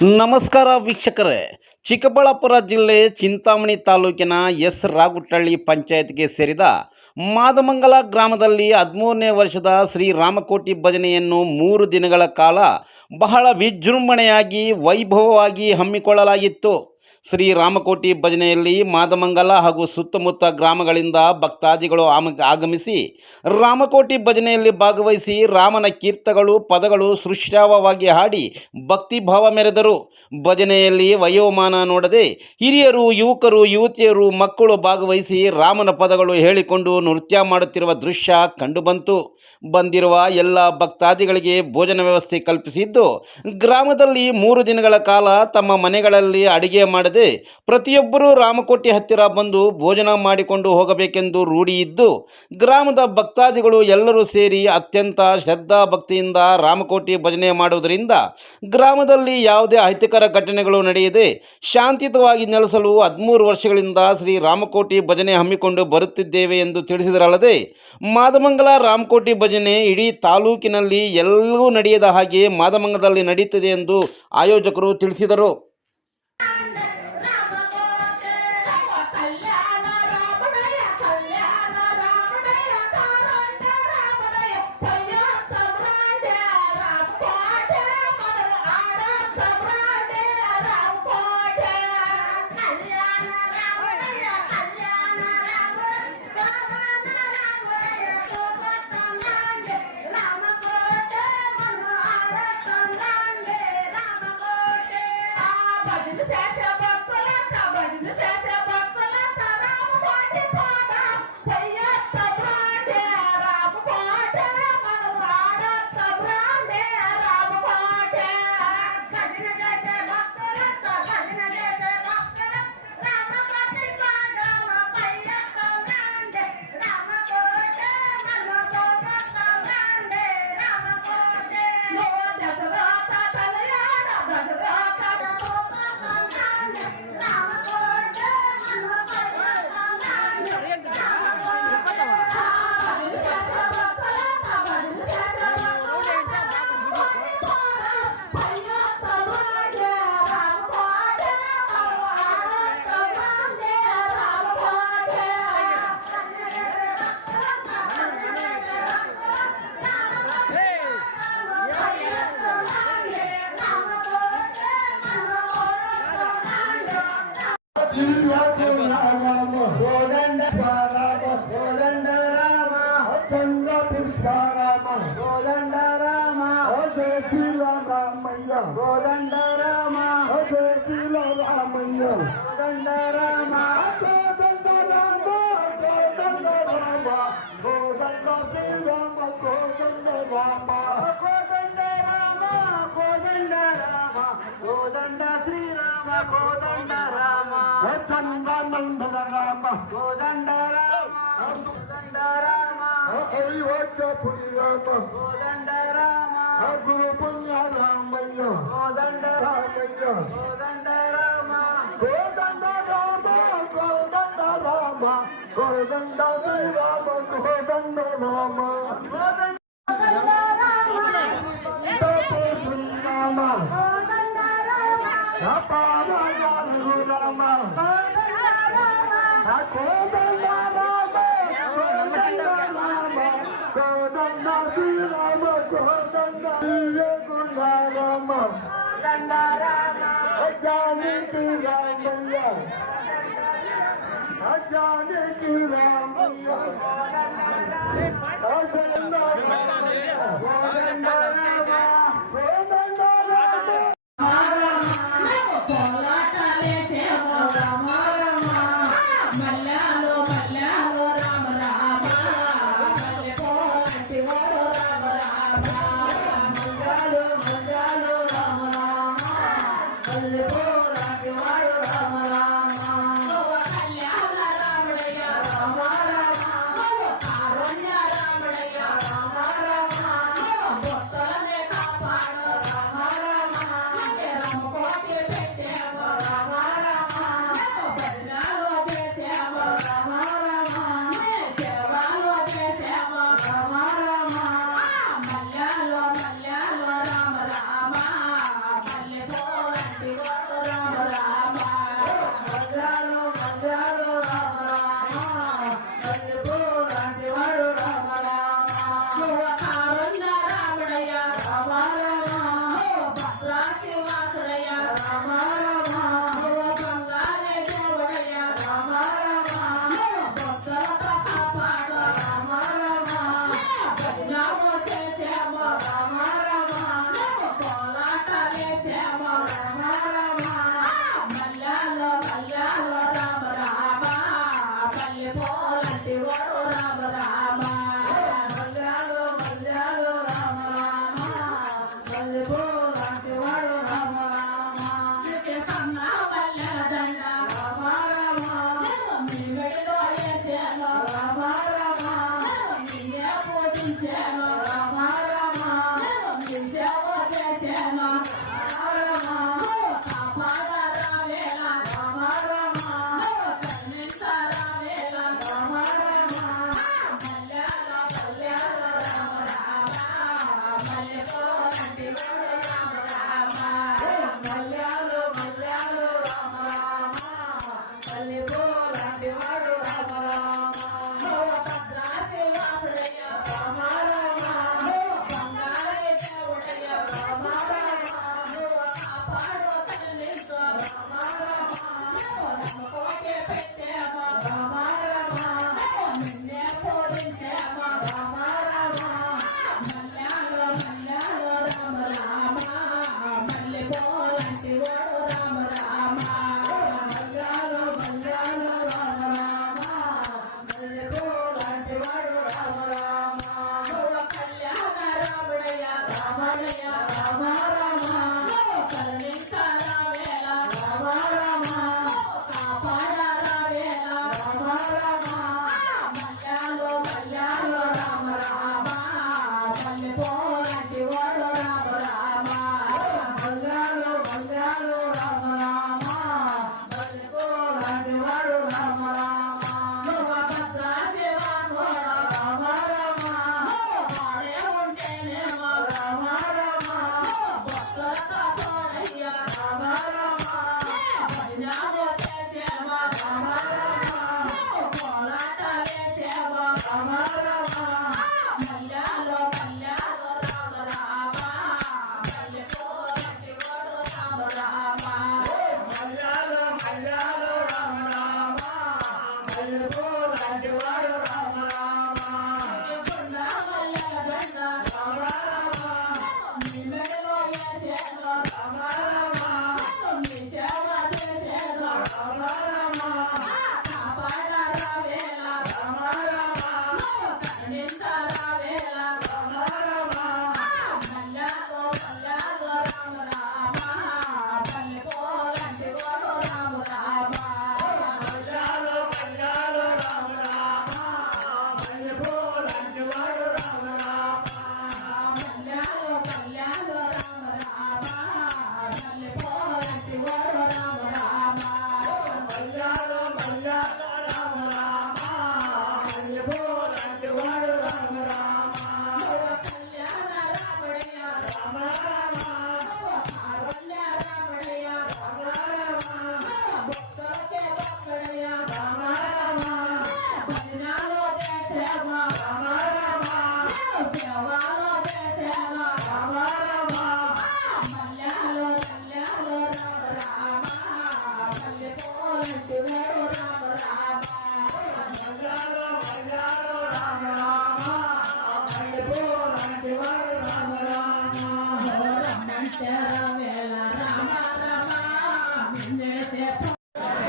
ನಮಸ್ಕಾರ ವೀಕ್ಷಕರೇ. ಚಿಕ್ಕಬಳ್ಳಾಪುರ ಜಿಲ್ಲೆ ಚಿಂತಾಮಣಿ ತಾಲೂಕಿನ ಎಸ್ ರಾಗುಟ್ಟಳ್ಳಿ ಪಂಚಾಯತ್ಗೆ ಸೇರಿದ ಮಾದಮಂಗಲ ಗ್ರಾಮದಲ್ಲಿ 13ನೇ ವರ್ಷದ ಶ್ರೀ ರಾಮಕೋಟಿ ಭಜನೆಯನ್ನು 3 ದಿನಗಳ ಕಾಲ ಬಹಳ ವಿಜೃಂಭಣೆಯಾಗಿ ವೈಭವವಾಗಿ ಹಮ್ಮಿಕೊಳ್ಳಲಾಗಿತ್ತು. ಶ್ರೀ ರಾಮಕೋಟಿ ಭಜನೆಯಲ್ಲಿ ಮಾದಮಂಗಲ ಹಾಗೂ ಸುತ್ತಮುತ್ತ ಗ್ರಾಮಗಳಿಂದ ಭಕ್ತಾದಿಗಳು ಆಗಮಿಸಿ ರಾಮಕೋಟಿ ಭಜನೆಯಲ್ಲಿ ಭಾಗವಹಿಸಿ ರಾಮನ ಕೀರ್ತಗಳು ಪದಗಳು ಸೃಶ್ರಾವವಾಗಿ ಹಾಡಿ ಭಕ್ತಿಭಾವ ಮೆರೆದರು. ಭಜನೆಯಲ್ಲಿ ವಯೋಮಾನ ನೋಡದೆ ಹಿರಿಯರು, ಯುವಕರು, ಯುವತಿಯರು, ಮಕ್ಕಳು ಭಾಗವಹಿಸಿ ರಾಮನ ಪದಗಳು ಹೇಳಿಕೊಂಡು ನೃತ್ಯ ಮಾಡುತ್ತಿರುವ ದೃಶ್ಯ ಕಂಡುಬಂತು. ಬಂದಿರುವ ಎಲ್ಲ ಭಕ್ತಾದಿಗಳಿಗೆ ಭೋಜನ ವ್ಯವಸ್ಥೆ ಕಲ್ಪಿಸಿದ್ದು, ಗ್ರಾಮದಲ್ಲಿ 3 ದಿನಗಳ ಕಾಲ ತಮ್ಮ ಮನೆಗಳಲ್ಲಿ ಅಡಿಗೆ ಮಾಡದೆ ಪ್ರತಿಯೊಬ್ಬರೂ ರಾಮಕೋಟಿ ಹತ್ತಿರ ಬಂದು ಭೋಜನ ಮಾಡಿಕೊಂಡು ಹೋಗಬೇಕೆಂದು ರೂಢಿ ಇದ್ದು, ಗ್ರಾಮದ ಭಕ್ತಾದಿಗಳು ಎಲ್ಲರೂ ಸೇರಿ ಅತ್ಯಂತ ಶ್ರದ್ಧಾ ಭಕ್ತಿಯಿಂದ ರಾಮಕೋಟಿ ಭಜನೆ ಮಾಡುವುದರಿಂದ ಗ್ರಾಮದಲ್ಲಿ ಯಾವುದೇ ಅಹಿತಕರ ಘಟನೆಗಳು ನಡೆಯದೆ ಶಾಂತಿಯುತವಾಗಿ ನೆಲೆಸಲು 13 ವರ್ಷಗಳಿಂದ ಶ್ರೀ ರಾಮಕೋಟಿ ಭಜನೆ ಹಮ್ಮಿಕೊಂಡು ಬರುತ್ತಿದ್ದೇವೆ ಎಂದು ತಿಳಿಸಿದರಲ್ಲದೆ, ಮಾದಮಂಗಲ ರಾಮಕೋಟಿ ಭಜನೆ ಇಡೀ ತಾಲೂಕಿನಲ್ಲಿ ಎಲ್ಲೂ ನಡೆಯದ ಹಾಗೆ ಮಾದಮಂಗಲದಲ್ಲಿ ನಡೆಯುತ್ತದೆ ಎಂದು ಆಯೋಜಕರು ತಿಳಿಸಿದರು.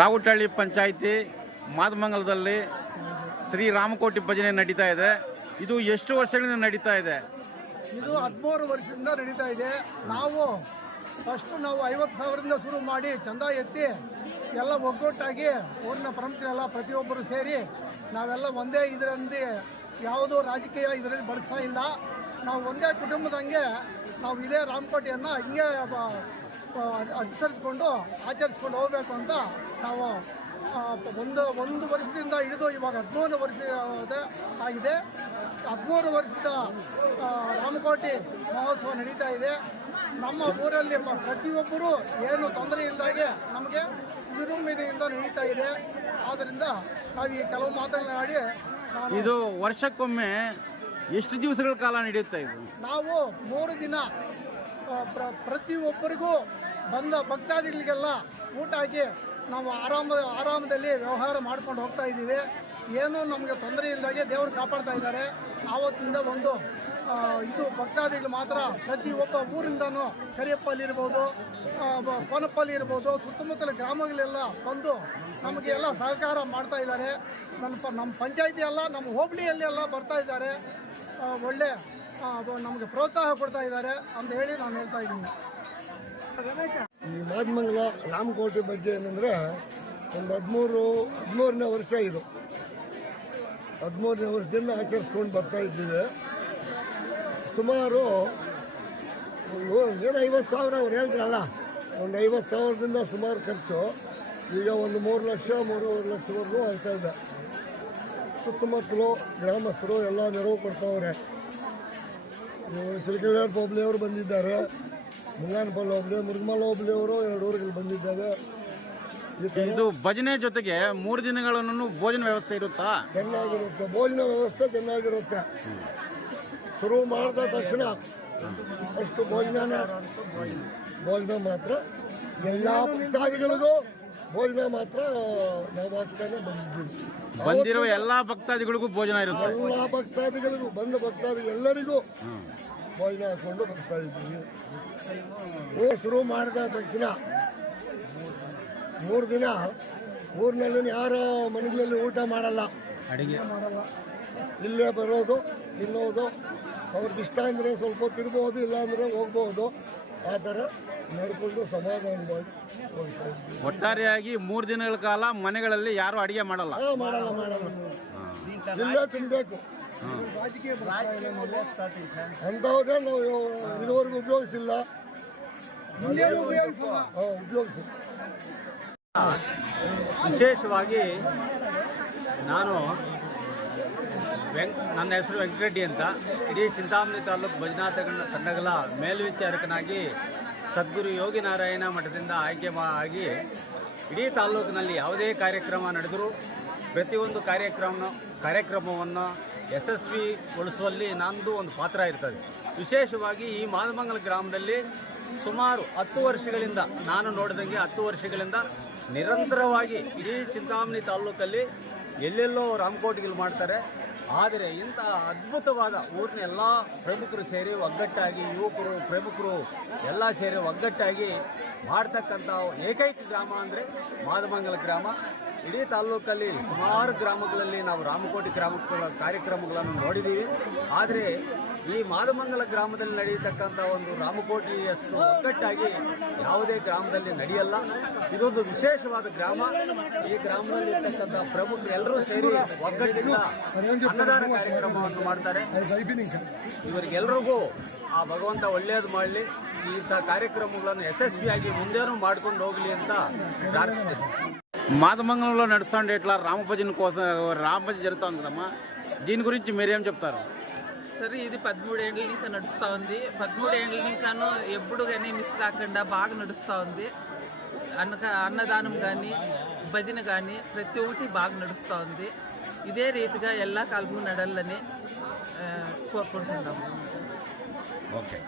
ರಾಗುಟ್ಟಳ್ಳಿ ಪಂಚಾಯಿತಿ ಮಾದಮಂಗಲದಲ್ಲಿ ಶ್ರೀ ರಾಮಕೋಟಿ ಭಜನೆ ನಡೀತಾ ಇದೆ. ಇದು ಎಷ್ಟು ವರ್ಷಗಳಿಂದ ನಡೀತಾ ಇದೆ? ಇದು 13 ವರ್ಷದಿಂದ ನಡೀತಾ ಇದೆ. ನಾವು ಫಸ್ಟ್ 50,000ರಿಂದ ಶುರು ಮಾಡಿ ಚಂದ ಎತ್ತಿ ಎಲ್ಲ ಒಗ್ಗಟ್ಟಾಗಿ ಊರಿನ ಪರಂಪರೆಲ್ಲ ಪ್ರತಿಯೊಬ್ಬರು ಸೇರಿ ನಾವೆಲ್ಲ ಒಂದೇ ಇದರಲ್ಲಿ ಯಾವುದೋ ರಾಜಕೀಯ ಇದರಲ್ಲಿ ಬಳಸ್ತಾ ಇಲ್ಲ. ನಾವು ಒಂದೇ ಕುಟುಂಬದಂಗೆ ನಾವು ಇದೇ ರಾಮಕೋಟೆಯನ್ನು ಹಿಂಗೆ ಆಚರಿಸ್ಕೊಂಡು ಹೋಗಬೇಕು ಅಂತ ನಾವು ಒಂದು ವರ್ಷದಿಂದ ಹಿಡಿದು ಇವಾಗ 13 ವರ್ಷ ಆಗಿದೆ. 13 ವರ್ಷದ ರಾಮಕೋಟೆ ಮಹೋತ್ಸವ ನಡೀತಾ ಇದೆ. ನಮ್ಮ ಊರಲ್ಲಿ ಪ್ರತಿಯೊಬ್ಬರು ಏನು ತೊಂದರೆ ಇಲ್ಲದಾಗೆ ನಮಗೆ ವಿಜೃಂಭಣೆಯಿಂದ ನಡೀತಾ ಇದೆ. ಆದ್ದರಿಂದ ನಾವು ಈ ಕೆಲವು ಮಾತನಾಡಿ ಇದು ವರ್ಷಕ್ಕೊಮ್ಮೆ ಎಷ್ಟು ದಿವಸಗಳ ಕಾಲ ನಡೆಯುತ್ತೆ? ಇದು ನಾವು 3 ದಿನ ಪ್ರತಿಯೊಬ್ಬರಿಗೂ ಬಂದ ಭಕ್ತಾದಿಗಳಿಗೆಲ್ಲ ಊಟ ಹಾಕಿ ನಾವು ಆರಾಮದಲ್ಲಿ ವ್ಯವಹಾರ ಮಾಡ್ಕೊಂಡು ಹೋಗ್ತಾ ಇದ್ದೀವಿ. ಏನೂ ನಮಗೆ ತೊಂದರೆ ಇಲ್ಲದಾಗೆ ದೇವರು ಕಾಪಾಡ್ತಾ ಇದ್ದಾರೆ. ಆವತ್ತಿಂದ ಒಂದು ಇದು ಭಕ್ತಾದಿಗಳು ಮಾತ್ರ ಪ್ರತಿಯೊಬ್ಬ ಊರಿಂದನೂ ಕರಿಯಪ್ಪಲ್ಲಿ ಇರ್ಬೋದು, ಕೋನಪ್ಪಲ್ಲಿ ಇರ್ಬೋದು, ಸುತ್ತಮುತ್ತಲ ಗ್ರಾಮಗಳೆಲ್ಲ ಬಂದು ನಮಗೆ ಎಲ್ಲ ಸಹಕಾರ ಮಾಡ್ತಾ ಇದ್ದಾರೆ. ನಮ್ಮ ಪಂಚಾಯಿತಿ ಎಲ್ಲ ನಮ್ಮ ಹೋಬಳಿಯಲ್ಲಿ ಎಲ್ಲ ಬರ್ತಾ ಇದ್ದಾರೆ. ಒಳ್ಳೆ ನಮಗೆ ಪ್ರೋತ್ಸಾಹ ಕೊಡ್ತಾ ಇದ್ದಾರೆ ಅಂತ ಹೇಳಿ ನಾನು ಹೇಳ್ತಾ ಇದ್ದೀನಿ. ಈ ಮಾದಮಂಗಲ ರಾಮಕೋಟೆ ಬಗ್ಗೆ ಏನಂದರೆ ಒಂದು 13ನೇ ವರ್ಷ ಇದು. 13ನೇ ವರ್ಷದಿಂದ ಆಚರಿಸ್ಕೊಂಡು ಬರ್ತಾ ಇದ್ದೀವಿ. ಸುಮಾರು ಏನು 50,000 ಅವ್ರು ಹೇಳಿದ್ರಲ್ಲ, ಒಂದು 50,000ದಿಂದ ಸುಮಾರು ಖರ್ಚು. ಈಗ ಒಂದು 3 ಲಕ್ಷ 3.5 ಲಕ್ಷವರೆಗೂ ಆಗ್ತಾಯಿದೆ. ಸುತ್ತಮುತ್ತಲು ಗ್ರಾಮಸ್ಥರು ಎಲ್ಲ ನೆರವು ಕೊಡ್ತಾವ್ರೆ. ಚಿಲಕಲ್ಯಾಣ ಹೋಬಳಿಯವರು ಬಂದಿದ್ದಾರೆ, ಮುಂಗಾನಪಲ್ಲಿ ಹೋಬಳಿ, ಮುರುಗಮಲ್ಲ ಹೋಬಳಿಯವರು 2 ಊರುಗಳು ಬಂದಿದ್ದಾರೆ. ಇದು ಭಜನೆ ಜೊತೆಗೆ 3 ದಿನಗಳನ್ನು ಭೋಜನ ವ್ಯವಸ್ಥೆ ಇರುತ್ತಾ? ಚೆನ್ನಾಗಿರುತ್ತೆ, ಭೋಜನ ವ್ಯವಸ್ಥೆ ಚೆನ್ನಾಗಿರುತ್ತೆ. ಶುರು ಮಾಡಿದ ತಕ್ಷಣ ಅಷ್ಟು ಭೋಜನ ಮಾತ್ರ ಎಲ್ಲ ಭಕ್ತಾದಿಗಳಿಗೂ ಭೋಜನ ಮಾತ್ರ ನಾವು ಆಗ್ತಾನೆ ಬಂದಿದ್ದೀವಿ. ಬಂದಿರುವ ಎಲ್ಲ ಭಕ್ತಾದಿಗಳಿಗೂ ಭೋಜನ ಇರುತ್ತೆ. ಎಲ್ಲ ಭಕ್ತಾದಿಗಳಿಗೂ ಬಂದ ಎಲ್ಲರಿಗೂ ಭೋಜನ ಹಾಕೊಂಡು ಬರ್ತಾ ಇದ್ದೀವಿ. ಶುರು ಮಾಡಿದ ತಕ್ಷಣ 3 ದಿನ ಊರಿನಲ್ಲಿ ಯಾರ ಮನೆಗಳಲ್ಲಿ ಊಟ ಮಾಡಲ್ಲ, ಅಡಿಗೆ ಮಾಡಲ್ಲ. ಇಲ್ಲೇ ಬರೋದು, ತಿನ್ನೋದು, ಅವ್ರಿಗೆ ಇಷ್ಟ ಅಂದರೆ ಸ್ವಲ್ಪ ತಿರ್ಬೋದು, ಇಲ್ಲಾಂದರೆ ಹೋಗ್ಬೋದು. ಆ ಥರ ನಡ್ಕೊಂಡು ಸಮಾಧಾನವಾಗಿ ಹೋಗ್ತಾ ಇದ್ದೀವಿ. ಒಟ್ಟಾರೆಯಾಗಿ 3 ದಿನಗಳ ಕಾಲ ಮನೆಗಳಲ್ಲಿ ಯಾರು ಅಡಿಗೆ ಮಾಡಲ್ಲ. ಮಾಡಲ್ಲ. ಇಲ್ಲೇ ತಿನ್ನಬೇಕು. ಅಂಥವುದೇ ನಾವು ಇದುವರೆಗೂ ಉಪಯೋಗಿಸಿಲ್ಲ. ಉಪಯೋಗಿಸಿಲ್ಲ. ವಿಶೇಷವಾಗಿ ನಾನು ನನ್ನ ಹೆಸರು ವೆಂಕಟರೆಡ್ಡಿ ಅಂತ. ಇಡೀ ಚಿಂತಾಮಣಿ ತಾಲೂಕು ಭಜನಾ ತಂಡಗಳ ಮೇಲ್ವಿಚಾರಕನಾಗಿ ಸದ್ಗುರು ಯೋಗಿ ನಾರಾಯಣ ಮಠದಿಂದ ಆಗಿ ಇಡೀ ತಾಲೂಕಿನಲ್ಲಿ ಯಾವುದೇ ಕಾರ್ಯಕ್ರಮ ನಡೆದರೂ ಪ್ರತಿಯೊಂದು ಕಾರ್ಯಕ್ರಮವನ್ನು ಯಶಸ್ವಿಗೊಳಿಸುವಲ್ಲಿ ನಂದು ಒಂದು ಪಾತ್ರ ಇರ್ತದೆ. ವಿಶೇಷವಾಗಿ ಈ ಮಾದಮಂಗಲ ಗ್ರಾಮದಲ್ಲಿ ಸುಮಾರು 10 ವರ್ಷಗಳಿಂದ ನಾನು ನೋಡಿದಂಗೆ 10 ವರ್ಷಗಳಿಂದ ನಿರಂತರವಾಗಿ ಇಡೀ ಚಿಂತಾಮಣಿ ತಾಲೂಕಲ್ಲಿ ಎಲ್ಲೆಲ್ಲೋ ರಾಮಕೋಟಿಗಳು ಮಾಡ್ತಾರೆ. ಆದರೆ ಇಂಥ ಅದ್ಭುತವಾದ ಊರಿನ ಎಲ್ಲ ಪ್ರಮುಖರು ಸೇರಿ ಒಗ್ಗಟ್ಟಾಗಿ, ಯುವಕರು ಪ್ರಮುಖರು ಎಲ್ಲ ಸೇರಿ ಒಗ್ಗಟ್ಟಾಗಿ ಮಾಡ್ತಕ್ಕಂಥ ಏಕೈಕ ಗ್ರಾಮ ಅಂದರೆ ಮಾದಮಂಗಲ ಗ್ರಾಮ. ಇಡೀ ತಾಲೂಕಲ್ಲಿ ಸುಮಾರು ಗ್ರಾಮಗಳಲ್ಲಿ ನಾವು ರಾಮಕೋಟಿ ಕಾರ್ಯಕ್ರಮಗಳನ್ನು ನೋಡಿದ್ದೀವಿ. ಆದರೆ ಈ ಮಾದಮಂಗಲ ಗ್ರಾಮದಲ್ಲಿ ನಡೆಯತಕ್ಕಂಥ ಒಂದು ರಾಮಕೋಟಿಯಷ್ಟು ಒಗ್ಗಟ್ಟಾಗಿ ಯಾವುದೇ ಗ್ರಾಮದಲ್ಲಿ ನಡೆಯಲ್ಲ. ಇದೊಂದು ವಿಶೇಷವಾದ ಗ್ರಾಮ. ಈ ಗ್ರಾಮದಲ್ಲಿ ಇರ್ತಕ್ಕಂಥ ಪ್ರಮುಖರು ಎಲ್ಲರೂ ಸೇರಿ ಒಗ್ಗಟ್ಟಿನಿಂದ ಅನ್ನದಾನ ಕಾರ್ಯಕ್ರಮವನ್ನು ಮಾಡ್ತಾರೆ. ಇವರಿಗೆಲ್ಲರಿಗೂ ಆ ಭಗವಂತ ಒಳ್ಳೆಯದು ಮಾಡಲಿ, ಇಂಥ ಕಾರ್ಯಕ್ರಮಗಳನ್ನು యశస్వియాಗಿ ముందేనూ ಮಾಡ್ಕೊಂಡು ಹೋಗಲಿ ಅಂತ ప్రార్థిస్తున్నాను. మాదమంగళంలో నడుస్తుండే ఇట్లా రామభజన కోసం రామభజన జరుగుతూ ఉంది కదమ్మా, దీని గురించి మీరేం చెప్తారు? సరే, ఇది 13 ఏళ్ళ నుంచి నడుస్తూ ఉంది. 13 ఏళ్ళ ఇంకాను ఎప్పుడు కానీ మిస్ కాకుండా బాగా నడుస్తూ ఉంది. అన్నదానం కానీ భజన కానీ ప్రతి ఒక్కటి బాగా నడుస్తూ ఉంది. ఇదే రీతిగా ಎಲ್ಲ ಕಾಲಕ್ಕೂ నడాలని కోరుకుంటున్నాము. ఓకే.